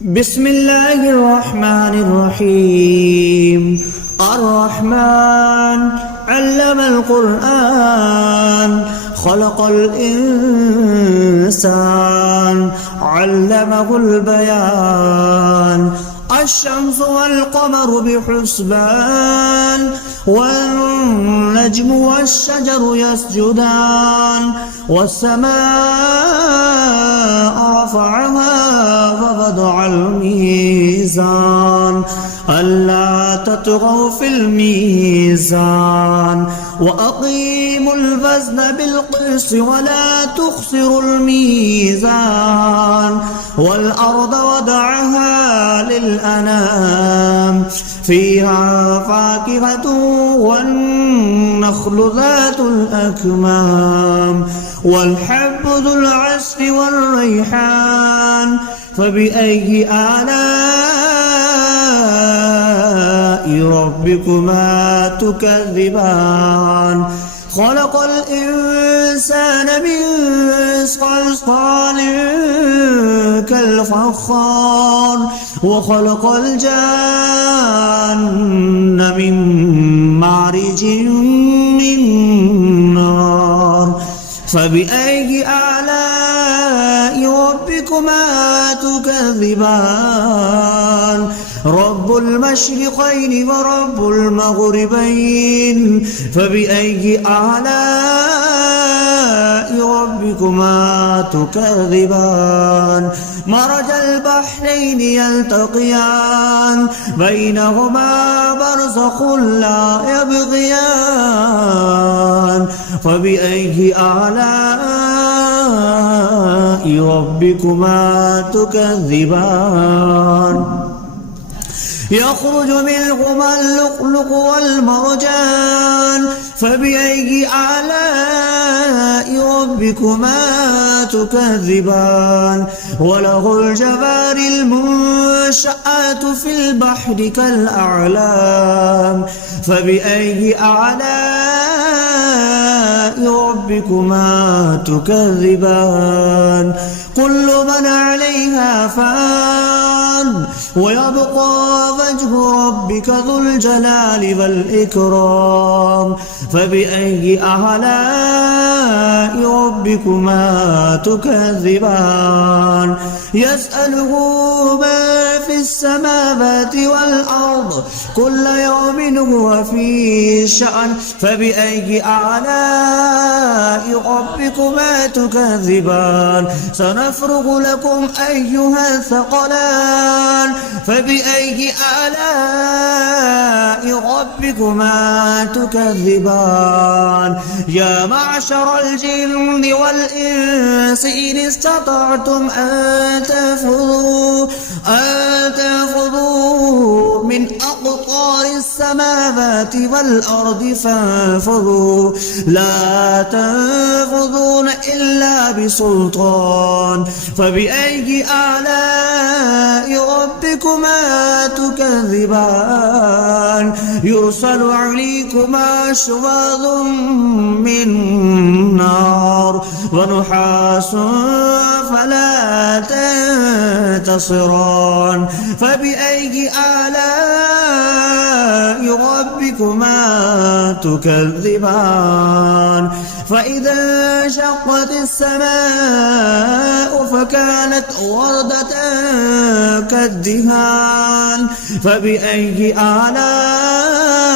بسم الله الرحمن الرحيم. الرحمن علم القرآن خلق الإنسان علمه البيان. الشمس والقمر بحسبان والنجم والشجر يسجدان والسماء رفعها ووضع الميزان ألا تطغوا في الميزان وأقيموا الوزن بالقسط ولا تخسروا الميزان والأرض وضعها للأنام فيها فاكهة والنخل ذات الأكمام والحب ذو العصف والريحان فبأي آلاء ربكما تكذبان. خلق الإنسان من صلصال كالفخار وخلق الجان من مارج من نار فبأي آلاء ربكما تكذبان. رب المشرقين ورب المغربين فبأي آلاء ربكما تكذبان. مرج البحرين يلتقيان بينهما برزخ لا يبغيان فبأي آلاء ربكما تكذبان. يخرج منهما اللؤلؤ والمرجان فبأي آلاء ربكما تكذبان. وله الجوار المنشآت في البحر كالأعلام فبأي آلاء ربكما تكذبان. كل من عليها فان ويبقى وجه ربك ذو الجلال والإكرام فبأي آلاء ربكما تكذبان. يسأله ما في السماوات والأرض كل يوم هو في شأن فبأي آلاء ربكما تكذبان. سنفرغ لكم أيها الثقلان فبأي آلاء ربكما تكذبان. يا معشر الجن والإنس إن استطعتم أن تنفذوا من أقطار السماوات والأرض فانفذوا لا تنفذون إلا بسلطان فبأي آلاء ربكما تكذبان. يرسل عليكما شواظ من نار ونحاس فلا تنتصران فبأي آلاء ربكما تكذبان. فإذا انشقت السماء فكانت وردة كالدهان فبأي آلاء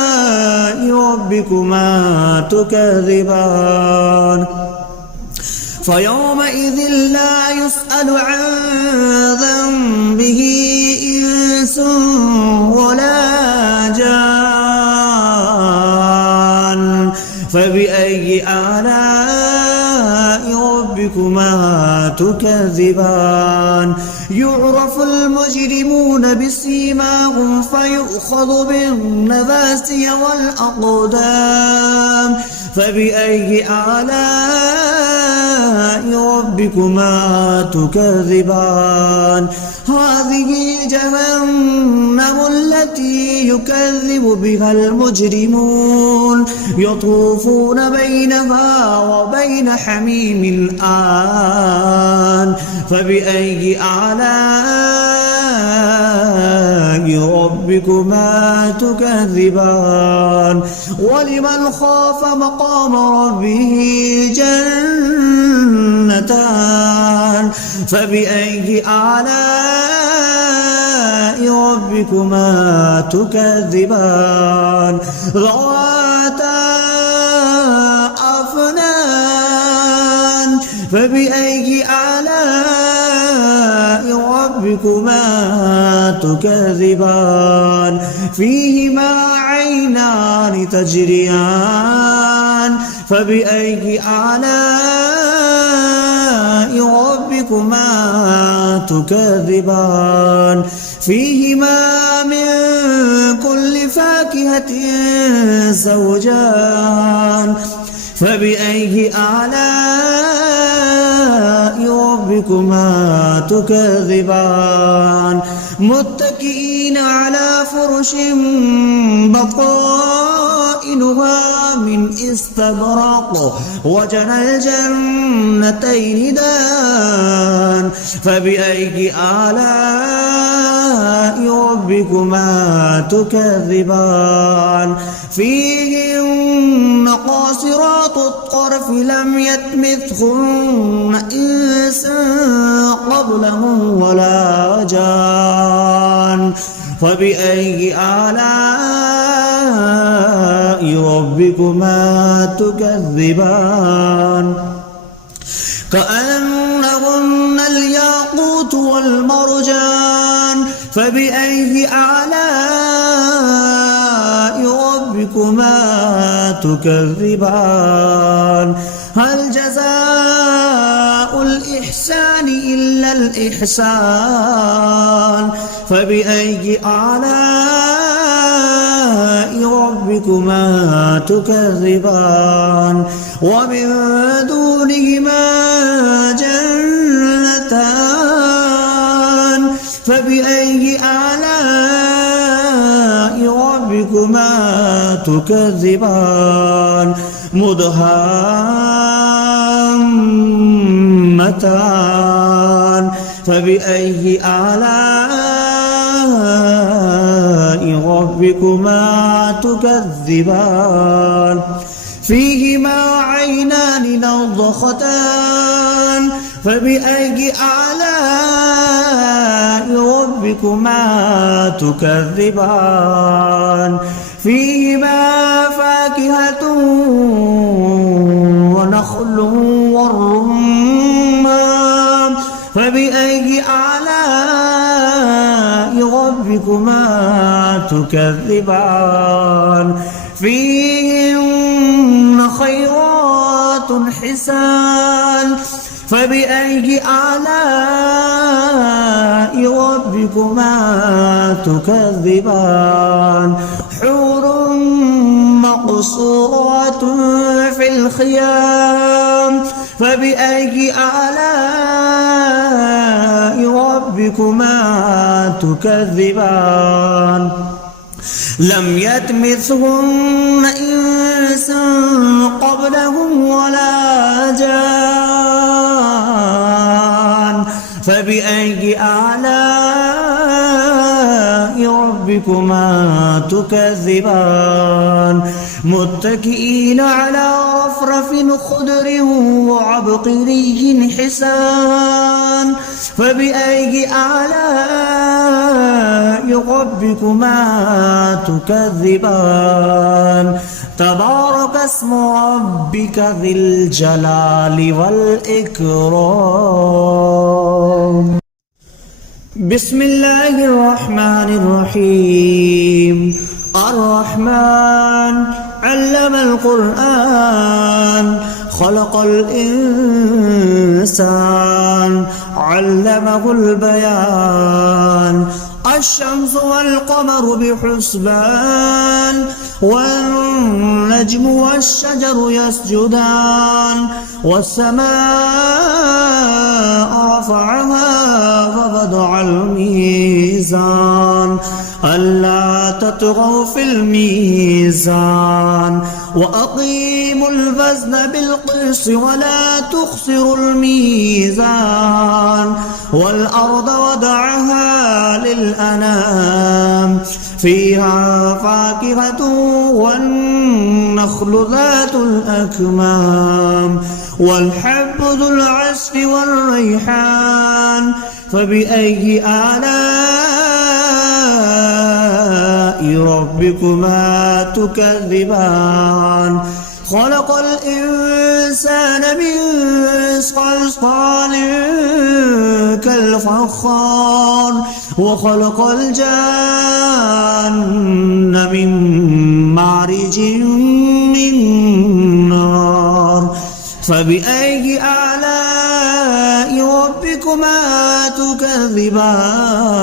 ربكما تكذبان. فيومئذ لا يسأل عن ذنبه إنس ولا جان فبأي آلاء ربكما تكذبان. يعرف المجرمون بسيماهم فيؤخذ بالنواسي والأقدام فبأي آلاء ربكما تكذبان. هذه جهنم التي يكذب بها المجرمون يطوفون بينها وبين حميم آن فبأي آلاء ربكما تكذبان ولمن خاف مقام ربه جنتان فبأي آلاء ربكما تكذبان ذواتا أفنان فبأي آلاء ربكما تكذبان فيهما عينان تجريان فبأي آلاء ربكما تكذبان فيهما من كل فاكهة زوجان فبأي آلاء ربكما تكذبان متكئين على فرش بطائنها من استبرق وجنى الجنتين دان فبأي آلاء ربكما تكذبان فيهن قاصرات الطرف لم يطمثهن إنس قبلهم ولا جان فبأي آلاء ربكما تكذبان كأنهن الياقوت والمرجان فبأي آلاء ربكما تكذبان هل جزاء الإحسان إلا الإحسان فبأي آلاء ربكما تكذبان ومن دونهما جنتان فبأي آلاء ربكما تكذبان مدهامتان فبأي آلاء ربكما تكذبان فيهما عينان نضختان فبأي آلاء ربكما تكذبان فيهما فاكهة ونخل والرمان فبأي آلاء ربكما تكذبان فيهن خيرات حسان فبأي آلاء ربكما تكذبان حور مقصورات في الخيام فبأي آلاء ربكما تكذبان لم يطمثهن إنس قبلهم ولا جان فبأي آلاء ربكما تكذبان متكئين على رفرف خضر وعبقري حسان فبأي آلاء ربكما تكذبان تبارك اسم ربك ذي الجلال والإكرام بسم الله الرحمن الرحيم الرحمن علم القرآن خلق الإنسان علمه البيان الشمس والقمر بحسبان والنجم والشجر يسجدان والسماء رفعها ووضع الميزان ألا تطغوا في الميزان وأقيموا الوزن بالقسط ولا تخسروا الميزان والأرض وضعها للأنام فيها فاكهة والنخل ذات الأكمام والحب ذو العصف والريحان فبأي آلاء ربكما تكذبان خلق الإنسان من صلصال كالفخار وخلق الجان من مارج من نار فبأي آلاء ربكما تكذبان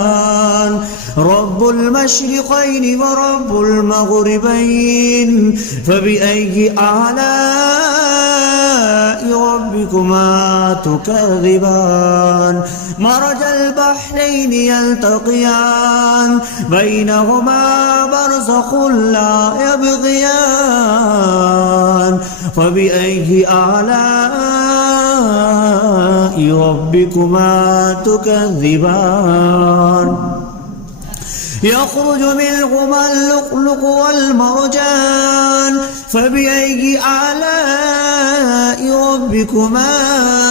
رب المشرقين ورب المغربين فبأي آلاء ربكما تكذبان مرج البحرين يلتقيان بينهما برزخ لا يبغيان فبأي آلاء ربكما تكذبان يخرج منهما اللؤلؤ والمرجان فبأي آلاء ربكما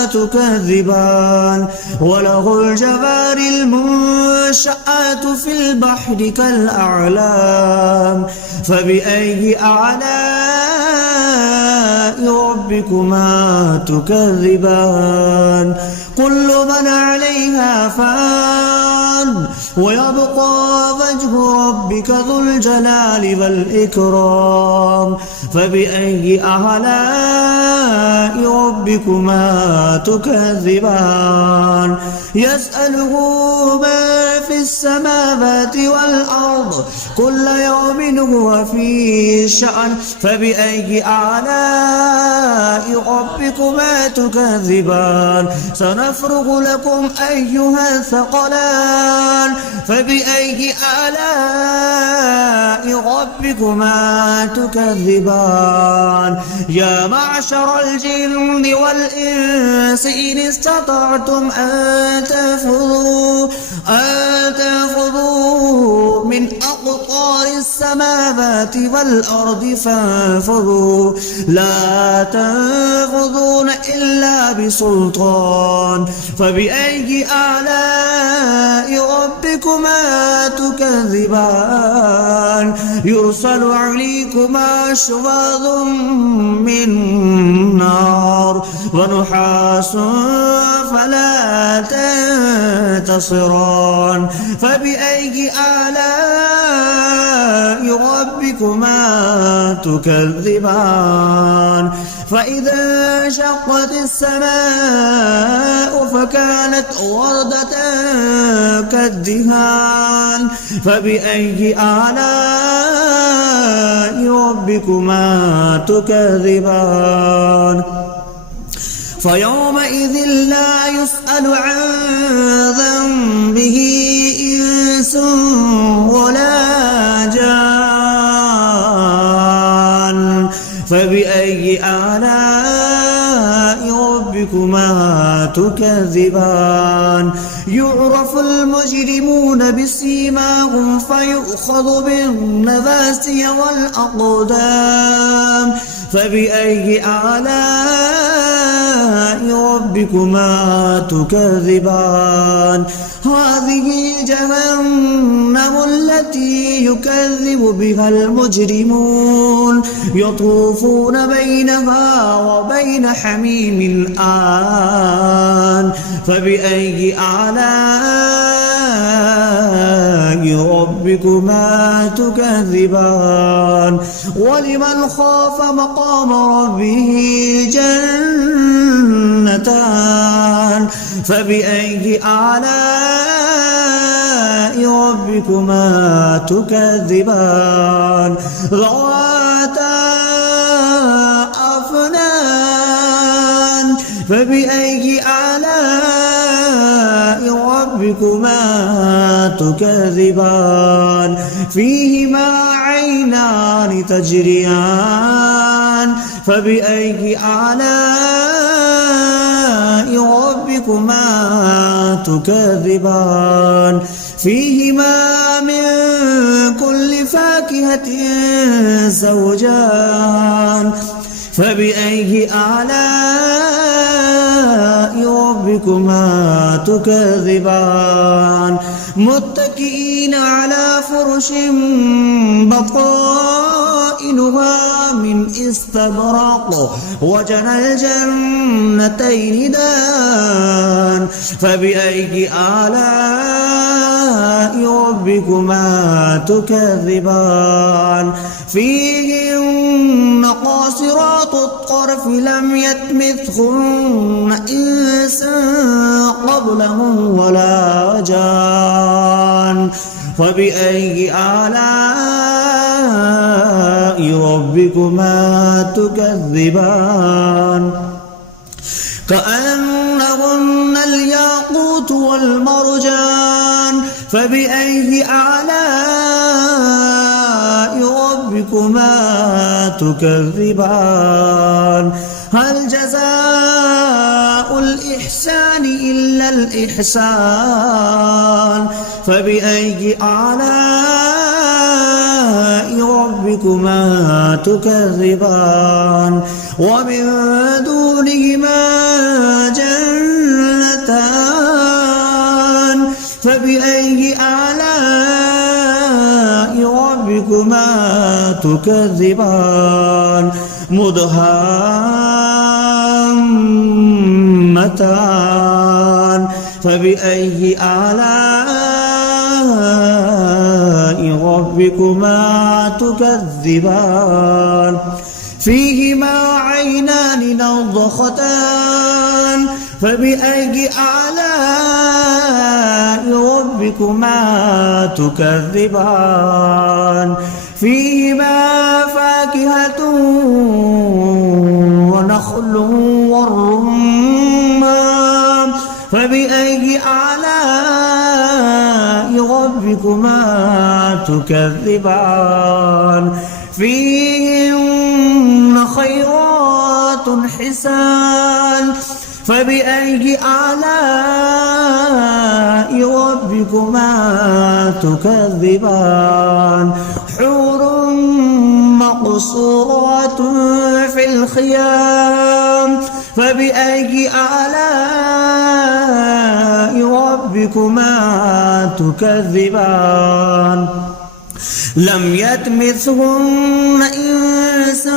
تكذبان وله الجوار المنشآت في البحر كالأعلام فبأي آلاء ربكما تكذبان كل من عليها فان ويبقى وجه ربك ذو الجلال والإكرام فبأي آلاء ربكما تكذبان يسأله ما في السماوات والأرض كل يوم هو في شأن فبأي آلاء ربكما تكذبان سنفرغ لكم أيها الثقلان فبأي آلاء ربكما تكذبان يا معشر الجن والإنس إن استطعتم أن تنفذوا من أقطار السماوات والأرض فانفذوا لا تنفذون إلا بسلطان فبأي آلاء ربكما تكذبان يرسل عليكما شواظ من نار ونحاس فلا تنتصران فبأي آلاء ربكما تكذبان فإذا انشقت السماء فكانت وردة كالدهان فبأي آلاء ربكما تكذبان فيومئذ لا يسأل عن ذنبه إنس ولا جان فبأي آلاء ربكما تكذبان يعرف المجرمون بسيماهم فيؤخذ بالنواسي والأقدام فبأي آلاء ربكما تكذبان هذه جهنم التي يكذب بها المجرمون يطوفون بينها وبين حميم آن فبأي آلاء ربكما تكذبان ولمن خاف مقام ربه جنتان فبأي آلاء ربكما تكذبان ذواتا أفنان فبأي آلاء ربكما تكذبان فيهما عينان تجريان فبأي آلاء ربكما تكذبان فيهما من كل فاكهة زوجان فبأي آلاء ربكما تكذبان متكئين على فرش بطائنها من استبرق وجنى الجنتين دان فبأي آلاء ربكما تكذبان فيهن قاصرات الطرف لم يطمثهن إنس قبلهم ولا جان فبأي آلاء ربكما تكذبان كأنهن الياقوت والمرجان فبأي آلاء ربكما تكذبان هل جزاء الإحسان إلا الإحسان فبأي آلاء ربكما تكذبان ومن دونهما جنتان فبأي آلاء ربكما تكذبان مدهامتان فبأي آلاء ربكما تكذبان فيهما عينان نضختان فبأي آلاء ربكما تكذبان فيهما فاكهة ونخل والرمان فبأي آلاء ربكما تكذبان فيهن خيرات حسان فبأي آلاء ربكما تكذبان حور مقصورات في الخيام فبأي آلاء ربكما تكذبان لم يطمثهن إنس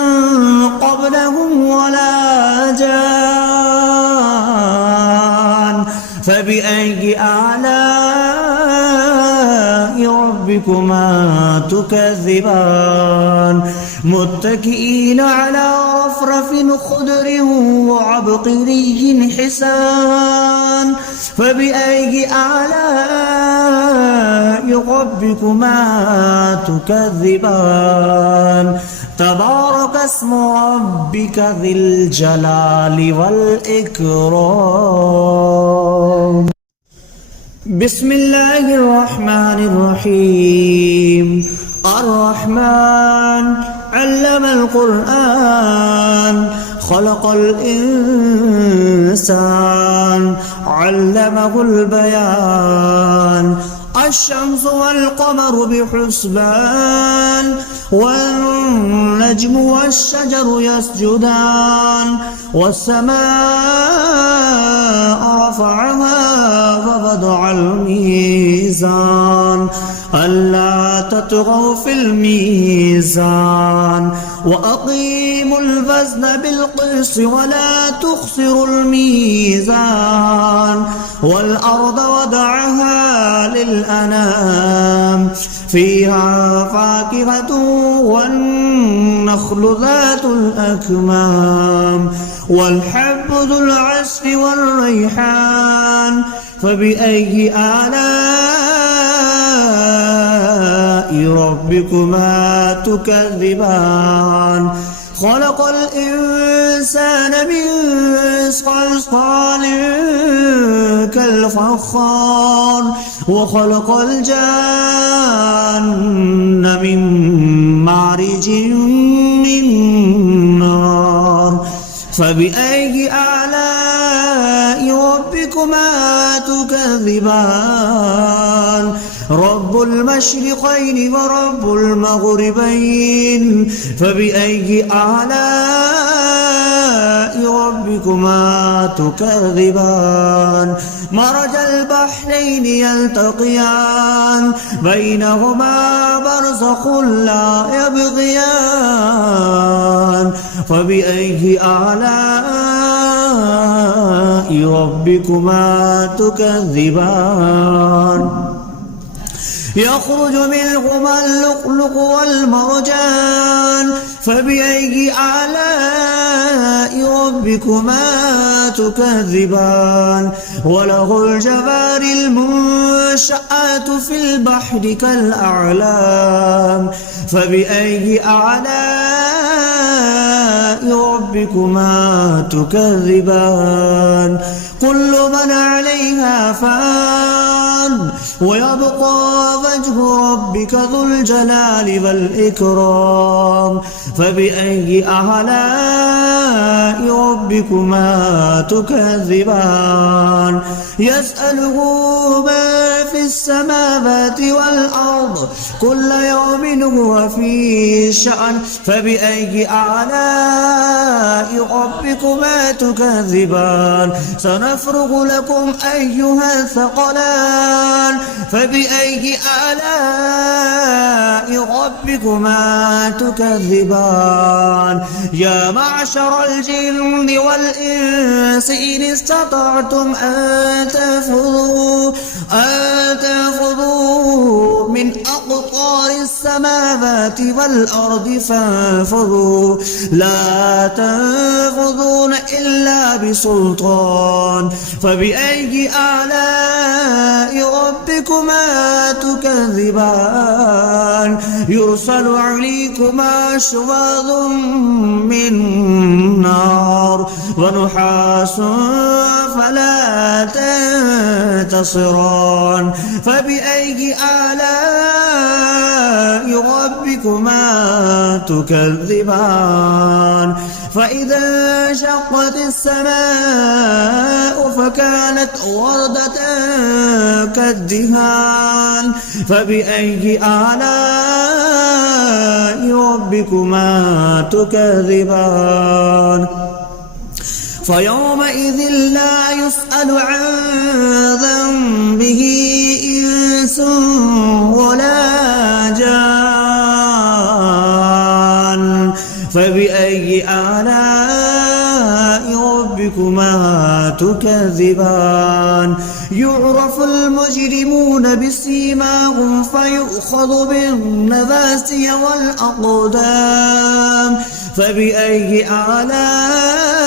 قبلهم ولا جان فبأي آلاء ربكما تكذبان متكئين على رفرف خضر وعبقري حسان فبأي آلاء ربكما تكذبان تبارك اسم ربك ذي الجلال والإكرام بسم الله الرحمن الرحيم الرحمن علم القرآن خلق الإنسان علمه البيان الشمس والقمر بحسبان والنجم والشجر يسجدان والسماء رفعها ووضع الميزان ألا تطغوا في الميزان وأقيموا الوزن بالقسط ولا تخسروا الميزان والأرض وضعها للأنام فيها فاكهة والنخل ذات الأكمام والحب ذو العصف والريحان فبأي آلاء ربكما تكذبان خلق الإنسان من صلصال كالفخار وخلق الجان من مارج من نار فبأي آلاء ربكما تكذبان رب المشرقين ورب المغربين فبأي آلاء ربكما تكذبان مرج البحرين يلتقيان بينهما برزخ لا يبغيان فبأي آلاء ربكما تكذبان يخرج منهما اللؤلؤ والمرجان فبأي آلاء ربكما تكذبان وله الجوار المنشآت في البحر كالأعلام فبأي آلاء ربكما تكذبان كل من عليها فان ويبقى وجه ربك ذو الجلال والإكرام فبأي آلاء ربكما تكذبان يسأله ما في السماوات والأرض كل يوم هو في شأن فبأي آلاء ربكما تكذبان سنفرغ لكم أيها الثقلان فبأي آلاء ربكما تكذبان يا معشر الجن والإنس إن استطعتم أن تنفذوا من أقطار السماوات والأرض فانفذوا لا تنفذون إلا بسلطان فبأي آلاء ربكما تكذبان يرسل عليكما شواظ من نار ونحاس فلا تنتصران فبأي آلاء ربكما تكذبان فإذا انشقت السماء فكانت وردة كالدهان فبأي آلاء ربكما تكذبان فيومئذ لا يسأل عن ذنبه إنس ولا جان فبأي آلاء ربكما تكذبان يعرف المجرمون بسيماهم فيؤخذ بالنواسي والأقدام فبأي آلاء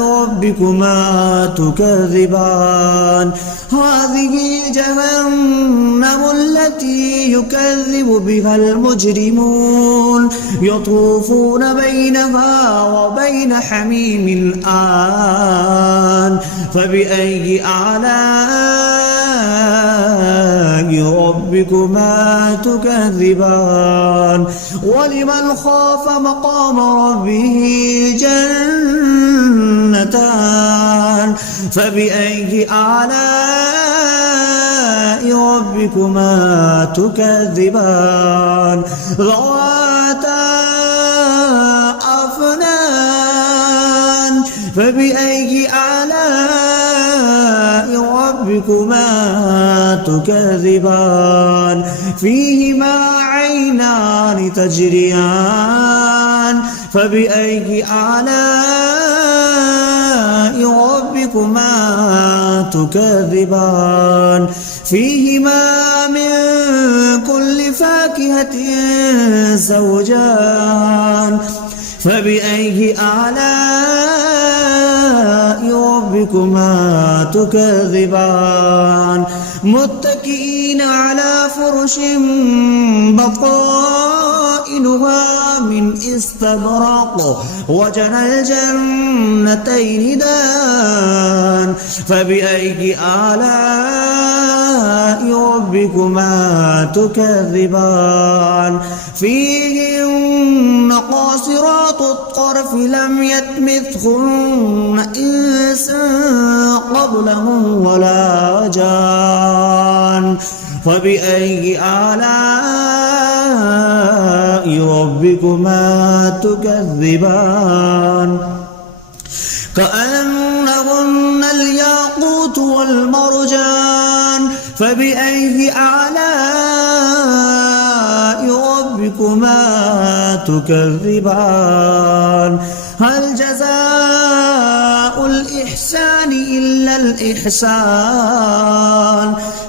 ربكما تكذبان هذه جهنم التي يكذب بها المجرمون يطوفون بينها وبين حميم آن فبأي آلاء ربكما تكذبان ولمن خاف مقام ربه جنتان فبأي آلاء ربكما تكذبان ذواتا أفنان فبأي آلاء ربكما تكذبان فيهما عينان تجريان فبأي آلاء ربكما تكذبان فيهما من كل فاكهة زوجان فبأي آلاء ربكما تكذبان متكئين على فرش بطائنها من استبرق وجنى الجنتين دان فبأي آلاء ربكما تكذبان فيهن قاصرات الطرف لم يطمثهن إنس قبلهم ولا جان فبأي آلاء ربكما تكذبان كأنهن الياقوت والمرجان فبأي آلاء ربكما تكذبان هل جزاء الإحسان إلا الإحسان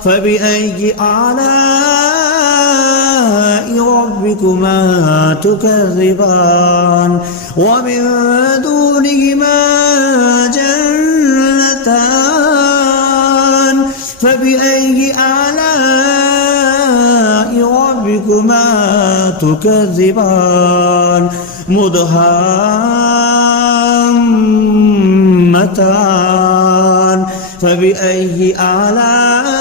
فبأي آلاء ربكما تكذبان ومن دونهما جنتان فبأي آلاء ربكما تكذبان مدهامتان فبأي آلاء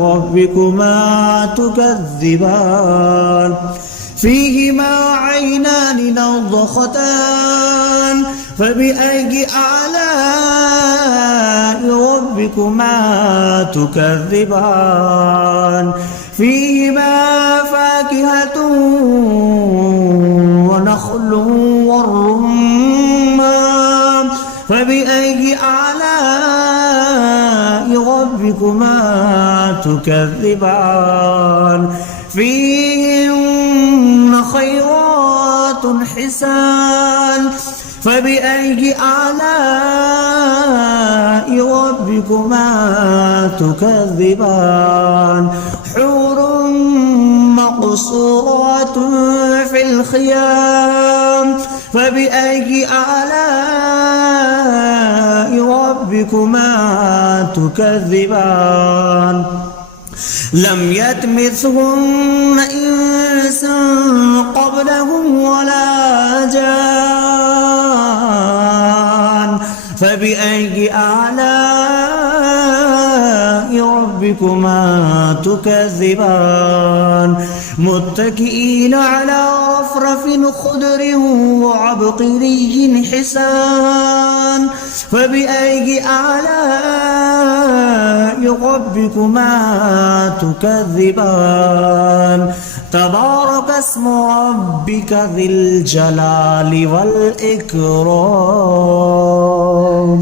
ربكما تكذبان فيهما عينان نضختان فبأي آلاء ربكما تكذبان فيهما فاكهة ونخل والرمان فبأي آلاء ربكما تكذبان فيهن خيرات حسان فبأي آلاء ربكما تكذبان حور مقصورات في الخيام فبأي آلاء ربكما تكذبان لم يطمثهن إنس قبلهم ولا جان فبأي آلاء ربكما تكذبان متكئين على رفرف خضر وعبقري حسان فبأي آلاء ربكما تكذبان تبارك اسم ربك ذي الجلال والإكرام.